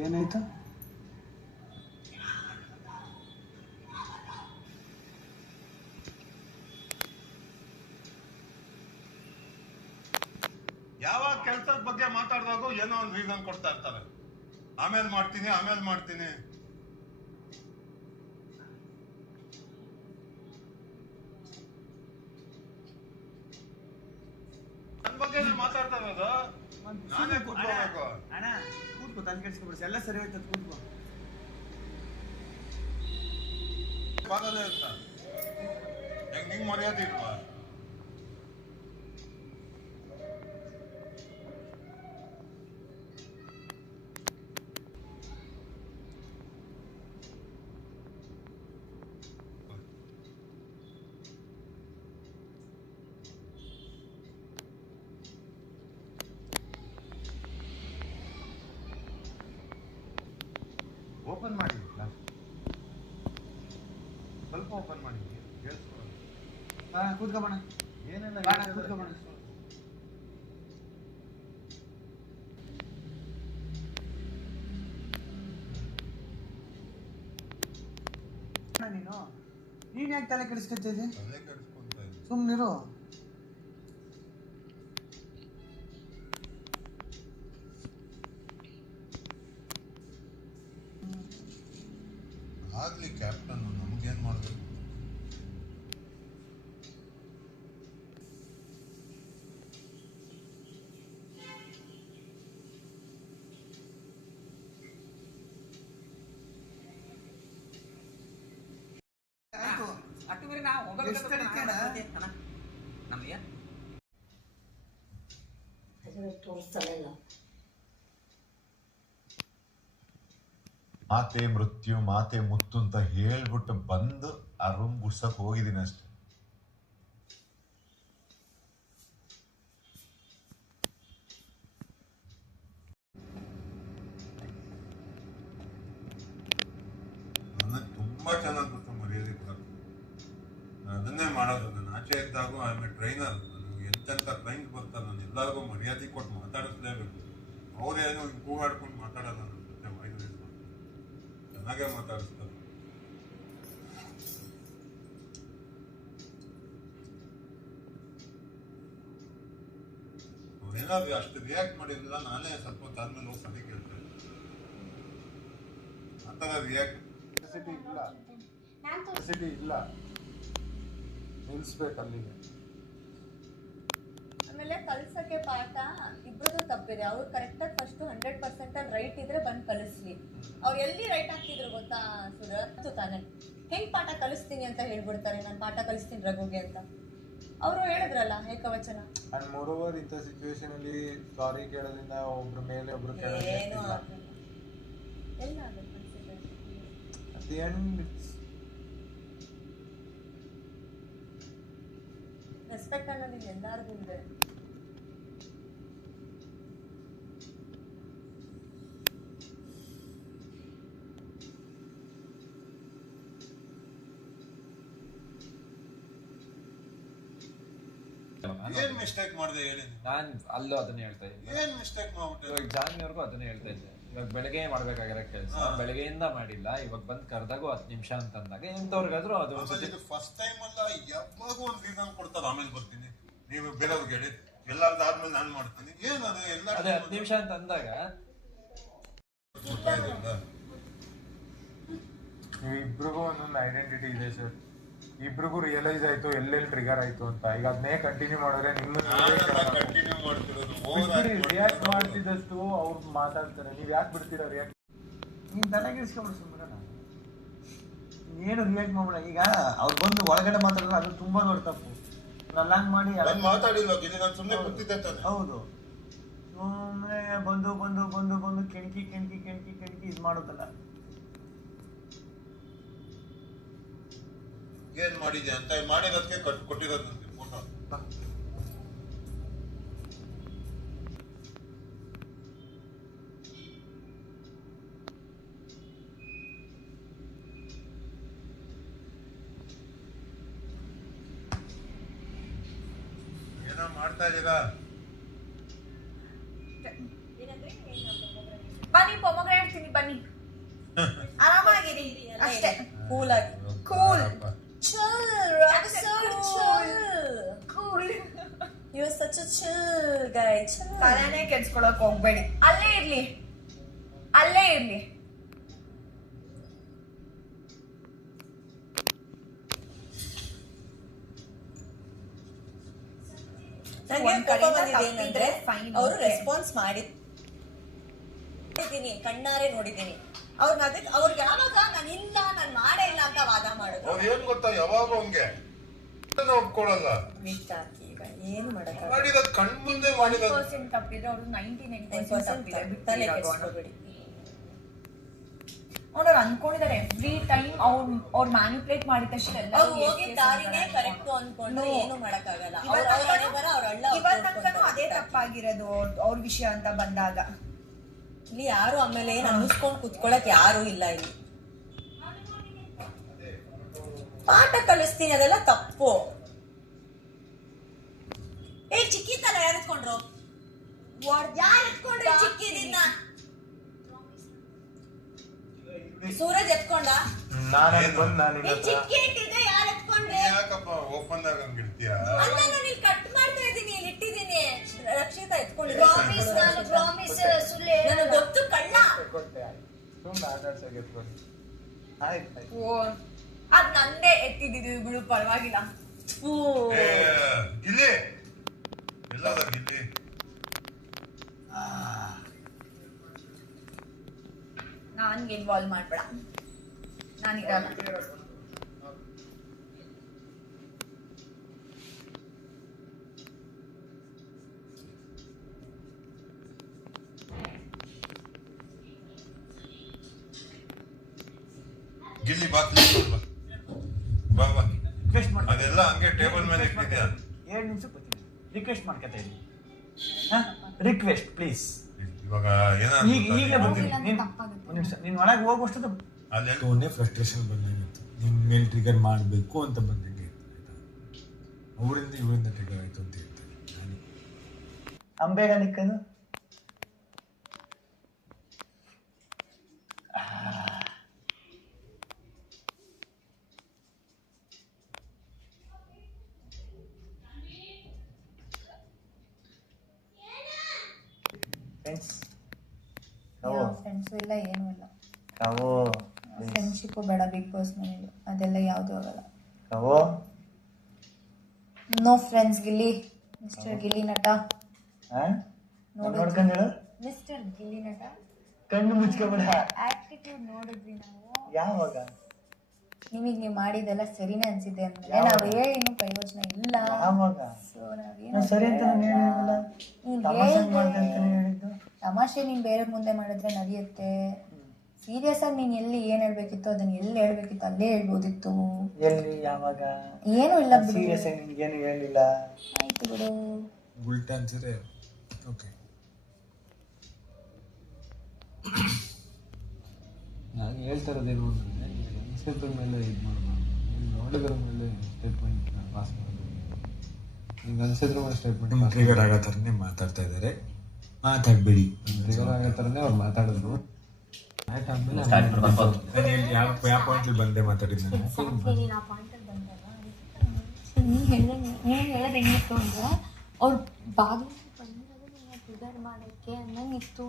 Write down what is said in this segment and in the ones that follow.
ಏನಾಯ್ತು? ಯಾವಾಗ ಕೆಲ್ಸದ ಬಗ್ಗೆ ಮಾತಾಡಿದಾಗ ಏನೋ ಒಂದು ರೀಸನ್ ಕೊಡ್ತಾ ಇರ್ತಾರೆ. ಆಮೇಲೆ ಮಾಡ್ತೀನಿ ಆಮೇಲೆ ಮಾಡ್ತೀನಿ. ನನ್ ಬಗ್ಗೆ ಮಾತಾಡ್ತಾ ಇರೋದು? ನಾನೇ ಕೂತ್ಕೋಬೇಕು. ಅಣ್ಣ ಕೂತ್ಕೋ ತಲೆ ಕೆಡ್ಸ್ಕೊಬಿಡ್ಸಿ ಎಲ್ಲ ಸರಿ ಹೋಯ್ತದ ಕೂತ್ಕೋ. ಬಾಗಲೇ ಅಂತ ಹೆಂಗ್ ನಿಂಗ್ ಮರ್ಯಾದೆ ಇಲ್ವಾ? ಓಪನ್ ಮಾಡಿ ಸ್ವಲ್ಪ ಓಪನ್ ಮಾಡಿ ಕೇಳಿಸ್ಕೊಳ್ಳೋದು ಹಾ ಕೂತ್ಕೊಬೋಣ. ಏನೆಲ್ಲ? ಕೂತ್ಕೊಬೋಣ. ನೀನು? ನೀನ್ ಯಾಕೆ ತಲೆ ಕೆಡಿಸ್ಕೊತಿದ್ದೆ ತಲೆ ಆಗ್ಲಿ ಕ್ಯಾಪ್ಟನ್ ನಮಗೇನ್ ಮಾಡಬೇಕು? ಆಯ್ತು ಅಟ್ಟುವರೆ ನಾವು ಹೋಗಬೇಕು ಎಷ್ಟು ಅಡಿಕೆ ಅಣ್ಣ? ಅಣ್ಣ ನಮಗೆ ತೋರಿಸ್ತಲ್ಲ ಮಾತೆ ಮೃತ್ಯು, ಮಾತೆ ಮುತ್ತು ಅಂತ ಹೇಳ್ಬಿಟ್ಟು ಬಂದು ಆ ರೂಮ್ ಗುಡ್ಸಕ್ ಹೋಗಿದ್ದೀನಿ ಅಷ್ಟೆ. ತುಂಬಾ ಚೆನ್ನಾಗಿ ಗೊತ್ತು ಮರ್ಯಾದೆ ನಾನು ಅದನ್ನೇ ಮಾಡೋದು. ನಾನು ಆಚೆ ಇದ್ದಾಗೂ ಆಮೇಲೆ ಟ್ರೈನರ್ ನನಗೆ ಎಂತೆಂಥ ಕ್ಲೈಂಟ್ ಬರ್ತಾರೆ. ನಾನು ಎಲ್ಲರಿಗೂ ಮರ್ಯಾದೆ ಕೊಟ್ಟು ಮಾತಾಡಿಸ್ಲೇಬೇಕು. ಅವರೇನು ಕೂಗಾಡ್ಕೊಂಡು ಮಾತಾಡಲ್ಲ. ವಾಯ್ದು ಚೆನ್ನಾಗೇ ಮಾತಾಡಿಸ್ತಾರೆ ಅವ್ರೇನಾದ್ರು ಅಷ್ಟು ರಿಯಾಕ್ಟ್ ಮಾಡಿರಲಿಲ್ಲ, ನಾನೇ ಸ್ವಲ್ಪ ಹೊತ್ತಾದ್ಮೇಲೆ ಹೋಗಿ ಸಭೆ ಕೇಳ್ತೇನೆ ಆ ಥರ ರಿಯಾಕ್ಟ್ ಇಲ್ಲ. ಇಲ್ಲ. ನಿಲ್ಲಿಸ್ಬೇಕು ಅಲ್ಲಿಗೆ. ಕಲ್ಸಕ್ಕೆ ಪಾಠ ಇಬ್ಬರದು ತಪ್ಪಿದೆ. ಅವ್ರು ಕರೆಕ್ಟಾಗಿ ಫಸ್ಟ್ ಹಂಡ್ರೆಡ್ ಪರ್ಸೆಂಟ್ ಅಲ್ಲಿ ರೈಟ್ ಇದ್ರೆ ಬಂದು ಕಲಿಸ್ಲಿ ಅವ್ರು ಎಲ್ಲಿ ರೈಟ್ ಹಾಕ್ತಿದ್ರು ಗೊತ್ತಾ ಸುರತ್ತು ತಾನೆ. ಹೆಂಗ್ ಪಾಠ ಕಲಿಸ್ತೀನಿ ಅಂತ ಹೇಳ್ಬಿಡ್ತಾರೆ. ನಾನು ಪಾಠ ಕಲಿಸ್ತೀನಿ ರಘುಗೆ ಅಂತ. ಅವರು ಹೇಳಿದ್ರಲ್ಲ ಏಕವಚನ. ಅಂಡ್ ಮೋರ್ ಓವರ್ ಇಂಥ ಸಿಚುವೇಶನ್ ಅಲ್ಲಿ ಸಾರಿ ಕೇಳೋದ್ರಿಂದ ಒಬ್ರ ಮೇಲೆ ಒಬ್ರು ಏನು ಎಲ್ಲ ಆಗುತ್ತೆ. At the end it's respect ಅನ್ನೋದು ಎಲ್ಲಾರ್ಗೂ ಇದೆ. ಏನ್ ಮಿಸ್ಟೇಕ್ ಮಾಡಿದೆ ಹೇಳಿ? ನಾನ್? ಅಲ್ಲೂ ಅದನ್ನ ಹೇಳ್ತಾ ಇದ್ದೆ. ಏನ್ ಮಿಸ್ಟೇಕ್ ಮಾಡ್ಬಿಟ್ಟೆ? ಇವಾಗ ಜಾನ್ವರೆಗೂ ಅದನ್ನ ಹೇಳ್ತಾ ಇದ್ದೆ. ಇವಾಗ ಬೆಳಗ್ಗೆ ಮಾಡ್ಬೇಕಾಗಿರೋ ಕೆಲಸ ಬೆಳಗ್ಗೆಯಿಂದ ಮಾಡಿಲ್ಲ ಇವಾಗ ಬಂದ್ ಕರೆದಾಗೂ ಹತ್ತು ನಿಮಿಷ ಅಂತ ಅಂದಾಗ ಎಂತವ್ರಿಗಾದ್ರೂ ಅದು ಒಂದ್ಸತಿ ಫಸ್ಟ್ ಟೈಮ್ ಅಲ್ಲ ಯಾವಾಗೂ ಒಂದು ರೀಸನ್ ಕೊಡ್ತಾರೆ ಆಮೇಲೆ ಬರ್ತೀನಿ. ನೀವು ಬೇರೆಯವ್ರಿಗೆ ಹೇಳಿ. ಎಲ್ಲಾರ್ದಾದ್ಮೇಲೆ ನಾನು ಮಾಡ್ತೀನಿ. ಏನದು ಎಲ್ಲ ಅದೇ ಹತ್ತು ನಿಮಿಷ ಅಂತ ಅಂದಾಗ ಇಬ್ರಿಗೂ ಒಂದೊಂದು ಐಡೆಂಟಿಟಿ ಇದೆ ಸರ್ ಇಬ್ರಿಗೂ ರಿಯಲೈಸ್ ಆಯ್ತು ಎಲ್ಲೆಲ್ಲಿ ಟ್ರಿಗರ್ ಆಯ್ತು ಅಂತ. ಈಗ ಅದನ್ನೇ ಕಂಟಿನ್ಯೂ ಮಾಡಿದ್ರೆ ನಿಮ್ಮ ರಿಯಾಕ್ಟ್ ಮಾಡ್ತಿದ್ದಷ್ಟು ಅವ್ರು ಮಾತಾಡ್ತಾರೆ. ನೀವ್ ಯಾಕೆ ಬಿಡ್ತೀರಾ ರಿಯಾಕ್ಟ್ ನೀನ್ ತಲೆ ಕೆಡಿಸ್ಕೊಬಿಡು ಸುಮ್ಮನೆ ಏನು ರಿಯಾಕ್ಟ್ ಮಾಡ್ಬೇಡ. ಈಗ ಅವ್ರು ಬಂದು ಒಳಗಡೆ ಮಾತಾಡಿದ್ರೆ ಅದು ತುಂಬಾ ದೊಡ್ಡ ತಪ್ಪು. ಹಂಗ್ ಮಾಡಿ ಮಾತಾಡಿಲ್ಲ ಸುಮ್ಮನೆ ಕೂತಿದ್ದೆ ಹೌದು. ಸುಮ್ಮನೆ ಬಂದು ಬಂದು ಬಂದು ಬಂದು ಕೆಣಕಿ ಕೆಣಕಿ ಕೆಣಕಿ ಕೆಣಕಿ ಇದು ಮಾಡೋದಲ್ಲ. ಏನ್ ಮಾಡಿದ್ಯಾ ಅಂತ ಮಾಡಿರೋದಕ್ಕೆ ಕಟ್ ಕೊಟ್ಟಿರೋದು ನನಗೆ ಫೋಟೋ ಏನೋ ಮಾಡ್ತಾ ಇದ್ದೀರಾ ಬಾ ನೀನ್ ಪೊಮಗ್ರಾನೇಟ್ ತಿನ್ನಿ ಬನ್ನಿ. ಆರಾಮಾಗಿರಿ. ಅಷ್ಟೇ. ಕೂಲ್ ಆಗಿ. Cool such a chill guy chill ತಲೆನೇ ಕೆಡ್ಸ್ಕೊಳಕ್ ಹೋಗ್ಬೇಡಿ. ಅಲ್ಲೇ ಇರ್ಲಿ. ಅಲ್ಲೇ ಇರ್ಲಿ. ನಂಗೆ ಒಂದ್ ಕೋಪ ಕಡೆಯಿಂದ ಬಂದಿದೆ ತಪ್ಪಿದ್ರೆ fine, ಅವರು ರೆಸ್ಪಾನ್ಸ್ ಮಾಡಿ ನೋಡಿದ್ದೀನಿ ಕಣ್ಣಾರೆ ನೋಡಿದ್ದೀನಿ. ಅವ್ರ ಅದಕ್ಕೆ ಅವ್ರಿಗೆ ಯಾವಾಗ ನಾನು ಇಲ್ಲ ನಾನು ಮಾಡೇ ಇಲ್ಲ ಅಂತ ವಾದ ಮಾಡಿದ್ರು ಅವ್ನು ಏನ್ ಗೊತ್ತಾ ಯಾವಾಗ ಹಂಗೆ ಒಪ್ಕೊಳ್ಳಲ್ಲ ಬಿಟ್ಟು ಹಾಕಿ ಈಗ ಏನು ಮಾಡಿದ ಕಣ್ ಮುಂದೆ ಮಾಡಿದ ಪರ್ಸೆಂಟ್ ತಪ್ಪಿದ್ರೆ ಅವ್ರು ninety nine nine percent percent ತಪ್ಪಿದೆ ತಲೆ ಬಿಟ್ಟು ಕೆಡಿಸ್ಕೋಬೇಡಿ ಅವ್ರು ಅನ್ಕೊಂಡಿದ್ದಾರೆ ಎವ್ರಿ ಟೈಮ್ ಅವ್ರು ಅವ್ರು ಮ್ಯಾನಿಪುಲೇಟ್ ಮಾಡಿದ ತಕ್ಷಣ ಎಲ್ಲ ಅವ್ರು ಹೋಗಿ ದಾರಿನೇ ಕರೆಕ್ಟ್ ಅನ್ಕೊಂಡ್ರೆ ಏನು ಮಾಡಕ್ಕಾಗಲ್ಲ. ಅವ್ರ ಬರ ಅವ್ರ ತನಕನೂ ಅದೇ ತಪ್ಪಾಗಿರೋದು ಅವ್ರ ಅವ್ರ ವಿಷಯ ಅಂತ ಬಂದಾಗ. ಇಲ್ಲಿ ಯಾರು ಆಮೇಲೆ ಏನ್ ಅನ್ನಿಸ್ಕೊಂಡು ಕುತ್ಕೊಳಕ್ ಯಾರು ಇಲ್ಲ ಇಲ್ಲಿ. ಪಾಠ ಕಲಿಸ್ತೀನಿ ಅದೆಲ್ಲ ತಪ್ಪು ಏ ಚಿಕ್ಕಿತ್ತಲ್ಲ ಯಾರು ಎತ್ಕೊಂಡ್ರು ಯಾರು ಎತ್ಕೊಂಡ್ರು ಚಿಕ್ಕಿದಿನ್ನ ಸೂರಜ್ ಎತ್ಕೊಂಡ? ನಾನು ಬಂದು ನಾನು ಈ ಚಿಕ್ಕಿ ಇಟ್ಟಿದ್ದೆ ಯಾರು ಎತ್ಕೊಂಡ್ರೆ? ಯಾಕಪ್ಪ ಓಪನ್ ಆಗ ಹಂಗಿರ್ತೀಯ ಅಲ್ಲ ನಾನು ಇಲ್ಲಿ ಕಟ್ ಮಾಡ್ತಾ ಇದ್ದೀನಿ ಇಲ್ಲಿ ಇಟ್ಟಿದ್ದೀನಿ. ರಕ್ಷಿತಾ ಎತ್ಕೊಂಡಿದ್ದೀನಿ ಪ್ರಾಮಿಸ್ ನಾನು ಪ್ರಾಮಿಸ್ ಸುಳ್ಳು ನಾನು ಗೊತ್ತು ಕಳ್ಳ. ಸುಮ್ಮನೆ ಆಟಾಡ್ಸಕ್ಕೆ ಎತ್ಕೊಂಡು ಆಯ್ತು ಓ ಅದ್ ನಂದೇ ಬಿಡು ಪರವಾಗಿಲ್ಲ. ಗಿಲ್ಲಿ. ಎಲ್ಲದ ಗಿಲ್ಲಿ. ನನ್ಗೆ ಇನ್ವಾಲ್ವ್ ಮಾಡ್ಬೇಡ ನಾನಿರಲ್ಲ ಗಿಲ್ಲಿ ಬಾ please ಬಾ. ಬಾ ಬಾ ರಿಕ್ವೆಸ್ಟ್ ಮಾಡಿ ಅದೆಲ್ಲ ಹಂಗೆ ಟೇಬಲ್ ಮೇಲೆ ಇಟ್ಟಿದ್ಯಾ? ಎರಡು ನಿಮಿಷ ಬರ್ತೀನಿ ರಿಕ್ವೆಸ್ಟ್ ಮಾಡ್ಕೊತಾ ಇದ್ದೀನಿ ರಿಕ್ವೆಸ್ಟ್ ಪ್ಲೀಸ್ ಇವಾಗ ಈಗ ಈಗಲೇ ಏನಾಗ್ತದೆ ಬರ್ತೀನಿ ನೀನು ಒಂದು ನಿಮಿಷ. ನೀನು ಒಳಗೆ ಹೋಗುವಷ್ಟೊತ್ತು ಅಲ್ಲಿ ಟೋನೇ ಫ್ರಸ್ಟ್ರೇಷನ್ ಬಂದಂಗಿತ್ತು. ನಿಮ್ಮ ಮೇಲೆ ಟ್ರಿಗರ್ ಮಾಡಬೇಕು ಅಂತ ಬಂದಂಗೆ ಇತ್ತು ಆಯ್ತಾ? ಅವರಿಂದ ಇವರಿಂದ ಟ್ರಿಗರ್ ಆಯಿತು ಅಂತ ಹೇಳ್ತಾರೆ ನಾನು ಅಂಬೇಗ ನಿಕ್ಕನು ಫ್ರೆಂಡ್ಸ್ ಕವೋ ಫ್ರೆಂಡ್ಸು ಇಲ್ಲ ಏನೂ ಇಲ್ಲ. ಕವೋ ಫ್ರೆಂಡ್ಶಿಪ್ಪು ಬೇಡ ಬಿಗ್ ಬಾಸ್ ಮನೇಲಿ. ಅದೆಲ್ಲ ಯಾವುದೂ ಆಗಲ್ಲ. No friends Gilli mister Gilli Nata. ನೋಡ್ಕೊಂಡು ಹೇಳು. ಮಿಸ್ಟರ್ ಗಿಲ್ಲಿ ನಟ. ಕಣ್ಣು ಮುಚ್ಕೊಬೇಡ. ಆಟಿಟ್ಯೂಡ್ ನೋಡಿದ್ವಿ ನಾವು. ಯಾವಾಗ? ನಿಮಗೆ ನೀವು ಮಾಡಿದೆಲ್ಲ ಸರಿನೇ ಅನ್ಸಿದೆ ಅಂದ್ರೆ? ನಾವು ಏನು ಪ್ರಯೋಜನ ಇಲ್ಲ. ಯಾವಾಗ? ಸೊ ನಾವೇನು ಸರಿ ಅಂತ ನಾನು ಹೇಳಿಲ್ಲ. ನೀನು ಹೇಳಿದ್ದು. ತಮಾಷೆ ನೀನು ಬೇರೆ ಮುಂದೆ ಮಾಡಿದ್ರೆ ನಡೆಯುತ್ತೆ. ಸೀರಿಯಸ್ ಆಗಿ ನೀನು ಎಲ್ಲಿ ಏನು ಹೇಳ್ಬೇಕಿತ್ತು ಅದನ್ನ ಎಲ್ಲಿ ಹೇಳ್ಬೇಕಿತ್ತು ಅಲ್ಲೇ ಹೇಳ್ಬೋದಿತ್ತು. ಎಲ್ಲಿ ಯಾವಾಗ? ಏನೂ ಇಲ್ಲ ಬಿಡು. ಸೀರಿಯಸ್ ಆಗಿ ನಿನ್ಗೇನು ಹೇಳಿಲ್ಲ? ಆಯ್ತು ಬಿಡು. ಉಲ್ಟಾ ಅನ್ಸಿದ್ರೆ ಓಕೆ ನಾನು ಹೇಳ್ತಾ ಇರೋದೇನು ಅಂದರೆ ಅನ್ಸಿದ್ರ ಮೇಲೆ ಇದು ಮಾಡಬಾರ್ದು. ನೀವು ನೋಡಿದ್ರ ಮೇಲೆ ಸ್ಟೇಟ್ಮೆಂಟ್ ಪಾಸ್ ಮಾಡಬೇಕು ನೀವು ಅನ್ಸಿದ್ರು ಮೇಲೆ ಸ್ಟೇಟ್ಮೆಂಟ್ ಟ್ರಿಗರ್ ಆಗೋ ಥರನೇ ಮಾತಾಡ್ತಾ ಇದ್ದಾರೆ. ಮಾತಾಡಬೇಡಿ. ಅವ್ರು ಮಾತಾಡಿದ್ರು ಯಾವ ಪಾಯಿಂಟಲ್ಲಿ ಬಂದೆ ಮಾತಾಡಿದ್ದು ಅವ್ರು ಬಾಗಿಲು ಟ್ರಿಗರ್ ಮಾಡೋಕ್ಕೆ ಅನ್ನಂಗೆ ಇತ್ತು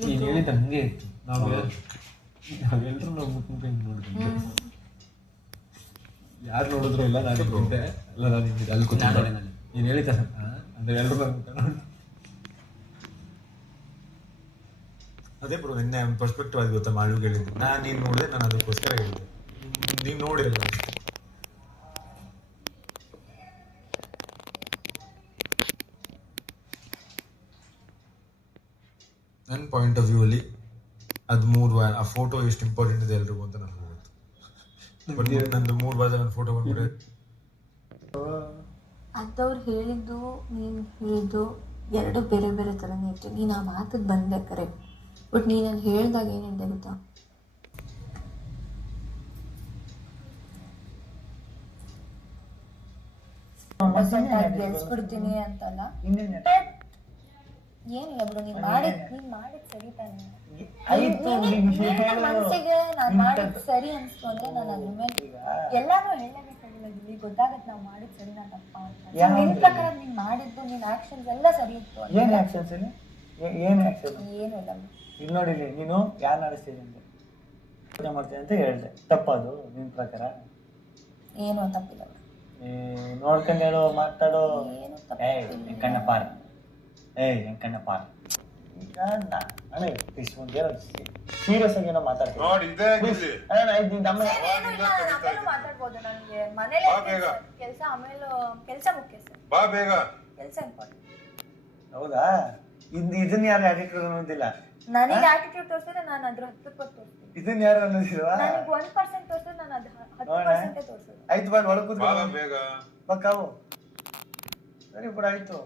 ನೀನು ಹೇಳಿದ ಹಂಗೆ ನಾವು ನಾವೆಲ್ಲರೂ ನಾವು ಯಾರು ನೋಡಿದ್ರು ಎಲ್ಲ ನಾನು ಎಲ್ಲ ನಾನು ಅಲ್ಲಿ ಕೂತ್ಕೊಂಡೆ ನೀನು ಹೇಳಿದ ಅಂದ್ರೆ ಎಲ್ಲರೂ ನನ್ನ ಮುಖ ನೋಡಿ ಅದೇ ಬ್ರೋ ನಿನ್ನೆ ಪರ್ಸ್ಪೆಕ್ಟಿವ್ ಆಗಿ ಗೊತ್ತಾ ಮಾಡು ಹೇಳಿದ್ದು. ನಾನು ನೀನು ನೋಡಿದೆ ನಾನು ಅದಕ್ಕೋಸ್ಕರ ಹೇಳಿದೆ ನೀನು ನೋಡಿರಲ್ಲ. ನನ್ನ ಪಾಯಿಂಟ್ ಆಫ್ ವ್ಯೂ ಅಲ್ಲಿ ಅದು ಮೂರು ವಾರ ಆ ಫೋಟೋ ಎಷ್ಟು ಇಂಪಾರ್ಟೆಂಟ್ ಇದೆ ಎಲ್ರಿಗೂ ಅಂತ ನನಗೆ ಗೊತ್ತು. ಬಟ್ ನಂದು ಮೂರು ವಾರ ನನ್ನ ಫೋಟೋ ಬಂದ್ಬಿಟ್ರೆ ಅಂತವ್ರು ಹೇಳಿದ್ದು ನೀನು ಹೇಳಿದ್ದು ಎರಡು ಬೇರೆ ಬೇರೆ ಥರನೇ ಇತ್ತು. ನೀನು ಆ ಮಾತಿಗೆ ಬಂದೆ ಕರೆಕ್ಟ್ ಬಟ್ ನೀನು ನಾನು ಹೇಳಿದಾಗ ಏನು ಹೇಳಿದೆ ಗೊತ್ತಾ ಗೆಲ್ಸ್ಬಿಡ್ತೀನಿ ಅಂತಲ್ಲ. ಏನಿಲ್ಲ ಬಿಡು ನೀನ್ ಮಾಡಿದ್ ನೀನ್ ಮಾಡಿದ್ ಸರಿ ತಾನೆ. ನಿನ್ ಮಾಡಿದ್ ಸರಿ ಅನ್ಸ್ತು ಅಂದ್ರೆ ನಾನು ಅದ್ರ ಮೇಲೆ ಈಗ ಎಲ್ಲಾನು ಹೇಳಬೇಕಾಗಿಲ್ಲ ಇಲ್ಲಿ ಗೊತ್ತಾಗತ್ತೆ ನಾವ್ ಮಾಡಿದ್ ಸರಿನಾ ತಪ್ಪ ಅಂತ. ನಿನ್ ಪ್ರಕಾರ ನೀನ್ ಮಾಡಿದ್ದು ನಿನ್ ಆಕ್ಷನ್ಸ್ ಎಲ್ಲ ಸರಿ ಇತ್ತು ಏನ್ ಏ- ಏನ್ ಇಲ್ಲ ಇಲ್ಲಿ ನೋಡಿಲಿ ನೀನು ಯಾರು ನಡೆಸ್ತೀನಿ ಅಂದೆ ಪೂಜೆ ಮಾಡ್ತೀನಿ ಅಂತ ಹೇಳ್ದೆ. ತಪ್ಪದು ನಿಮ್ಮ ಪ್ರಕಾರ? ಏನು ತಪ್ಪಿಲ್ಲ. ಏ, ನೋಡ್ಕೊಂಡು ಹೇಳು ಮಾತಾಡೋ. ಏನು ಏಯ್ ತಪ್ಪಿಲ್ಲ ಕಣ್ಣ ಪಾರ್. ಏಯ್ ಎಂಕಣ್ಣ ಪಾರ್. ಈಗ ನಾ ಅಣ್ಣ ಪ್ಲೀಸ್ ಒಂದು ಸೀರಿಯಸ್ ಆಗಿ ಏನೋ ಮಾತಾಡ್ತೀನಿ ನೋಡಿ ಇದೇ ಆಗಿರ್ಲಿ. ಅಣ್ಣ ಇದು ನಿನ್ ತಮ್ಮ ಏನು ಇಲ್ಲ ನಾನು ಆಮೇಲೂ ಮಾತಾಡ್ಬೋದು ನನಗೆ. ಮನೇಲೆ ಬಾ ಬೇಗ. ಕೆಲಸ ಆಮೇಲೆ ಕೆಲಸ ಮುಖ್ಯ ಸರ್. ಬಾ ಬೇಗ. ಕೆಲಸ ಇಂಪಾರ್ಟೆಂಟ್ ಹೌದಾ? ಇದ್ ಇದನ್ನ ಯಾರು ಆಟಿಟ್ಯೂಡ್ ಅನ್ನೋದಿಲ್ಲ. ನನಗೆ ಆಟಿಟ್ಯೂಡ್ ತೋರಿಸಿದ್ರೆ ನಾನು ಅದ್ರ ಹತ್ತು ಪಟ್ಟು ತೋರಿಸ್ತೀನಿ. ಇದನ್ನ ಯಾರು ಅನ್ನೋದಿಲ್ವಾ? ನನಗೆ ಒನ್ ಪರ್ಸೆಂಟ್ ತೋರಿಸಿದ್ರೆ ನಾನು ಅದ್ ಹತ್ತು ನೋಡೋಣ. ಪರ್ಸೆಂಟೇ ತೋರಿಸೋದು. ಆಯ್ತು ಬಾ ಒಳಗೆ ಬಾ ಕೂತ್ಕೊ ಬೇಗ. ಬಕ್ಕಾವು ಸರಿ ಬಿಡ ಆಯ್ತು.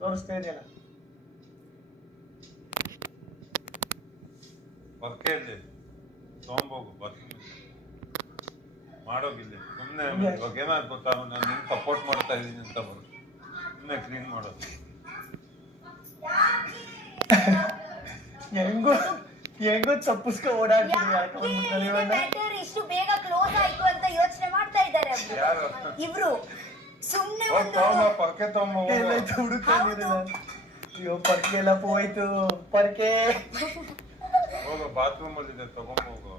ತೋರಿಸ್ತಾ ಇದೆಯಲ್ಲ. ಬರ್ಕೆ ಇಲ್ಲಿ ತೊಗೊಂಬೋಗು ಬರ್ತೀನಿ ಮಾಡೋಗಿಲ್ಲ ಸುಮ್ಮನೆ ಇವಾಗ ಏನಾದ್ರು ಗೊತ್ತಾ? ನಾನು ನಿಮ್ಗೆ ಸಪೋರ್ಟ್ ಮಾಡ್ತಾ ಇದ್ದೀನಿ ಅಂತ ಬರು ಸುಮ್ಮನೆ ಕ್ಲೀನ್ ಮಾಡೋದು. ಹೆಂಗೋ ಹೆಂಗೋ ತಪ್ಪಿಸ್ಕೊ ಓಡಾಡ್ತೀವಿ ಇಷ್ಟು ಬೇಗ ಕ್ಲೋಸ್ ಆಯ್ತು ಅಂತ ಯೋಚನೆ ಮಾಡ್ತಾ ಇದ್ದಾರೆ ಯಾರು? ಇಬ್ರು. ಸುಮ್ನೆ ಹೋಗು. ಅಯ್ಯೋ ಪರ್ಕೆ ಎಲ್ಲ ಹೋಯ್ತು ಪರ್ಕೆ. ಹೋಗು ಬಾತ್ರೂಮ್ ಅಲ್ಲಿ ತಗೊಂಡ್ ತಗೊಂಬೋಗು